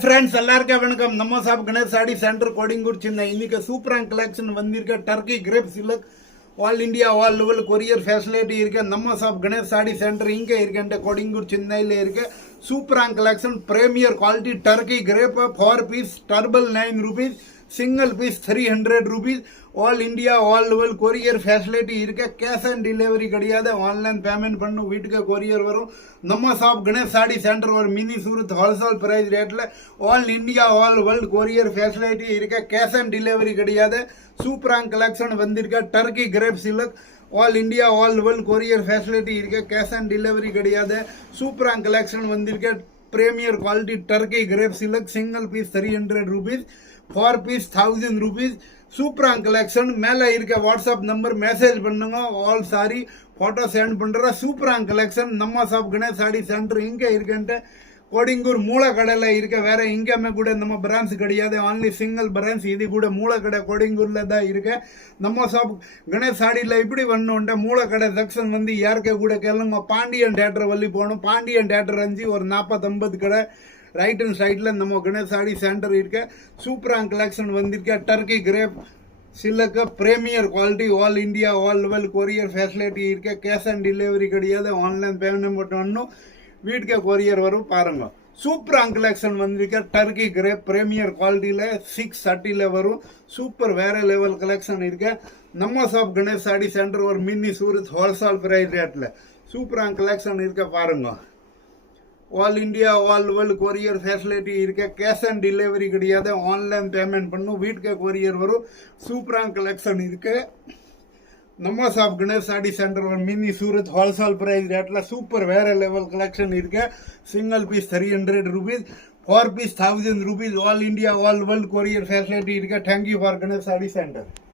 Friends वणकम नम्म Sahab Ganesh sari centre Kodungaiyur Chennai इनके सूपर कलेक्शन वंदिरुक्क Turkey grape silk all India all level courier facility नम्म साहब गणेश साड़ी सेंटर इंगे Kodungaiyur Chennai super collection premier quality Turkey grape 4 piece टर्बल 9 rupees single piece 300 rupees all India all level courier facility cash and delivery कड़ियादु online payment पण्णु वीट्टुक्कु courier वरुम नम्म Sahab Ganesh sari centre और mini Surat wholesale price रेट्ல all India all world courier facility cash and delivery कड़ियादु super collection वंदिरुक्क Turkey grape silk all India all world courier facility cash and delivery कड़ियादु सूपर कलेक्शन वंदिरुक्क premier quality Turkey grape silk single piece 300 rupees 4 piece 1000 rupees super collection மேல இருக்க WhatsApp number message பண்ணுங்க all sari photo send பண்ற super collection நம்ம Sahab Ganesh sari centre இங்க இருக்குன்ட்டு கோடிங்கூர் மூலக்கடையில் இருக்க வேற எங்கேயுமே கூட நம்ம பிரான்ச் கிடையாது ஒன்லி சிங்கிள் பிரான்ச் இது கூட மூலக்கடை கோடிங்கூர்ல தான் இருக்கு நம்ம சாப் கணேஷ் சாடியில் இப்படி வரணும்ட்ட மூலக்கடை செக்ஷன் வந்து யாருக்கே கூட கேளுங்க பாண்டியன் தியேட்டர் வள்ளி போகணும் பாண்டியன் தியேட்டர் அஞ்சு ஒரு 40-50 கடை ரைட் அண்ட் சைடில் நம்ம கணேஷ் சாடி சென்டர் இருக்கு சூப்பர் கலெக்ஷன் வந்திருக்க Turkey grape silk premier quality all India all level courier facility இருக்கு கேஷ் ஆன் டெலிவரி கிடையாது ஆன்லைன் பேமெண்ட் பண்ணணும் வீட்டுக்கு கொரியர் வரும் பாருங்க சூப்பர் கலெக்ஷன் வந்திருக்க டர்க்கி கிரேப் பிரீமியர் குவாலிட்டியில் 630 வரும் சூப்பர் வேற லெவல் கலெக்ஷன் இருக்கு நம்ம ஷாப் கணேஷ் சாடி சென்டர் ஒரு மினி சூரத் ஹோல்சேல் பிரைஸ் ரேட்டில் சூப்பர் கலெக்ஷன் இருக்க பாருங்க all India all world courier facility cash and delivery कड़ियादु ऑनलाइन पेमेंट पण्णु वीट्टुक्कु कोरियर वरुम सूपर कलेक्शन नम्म शॉप गणेश साड़ी सेंटर और मिनी सूरत होलसेल प्राइस रेट्ला सूपर वेरे level collection single piece 300 rupees 4 piece 1000 rupees all India all world courier facility thank you for Ganesh sari centre.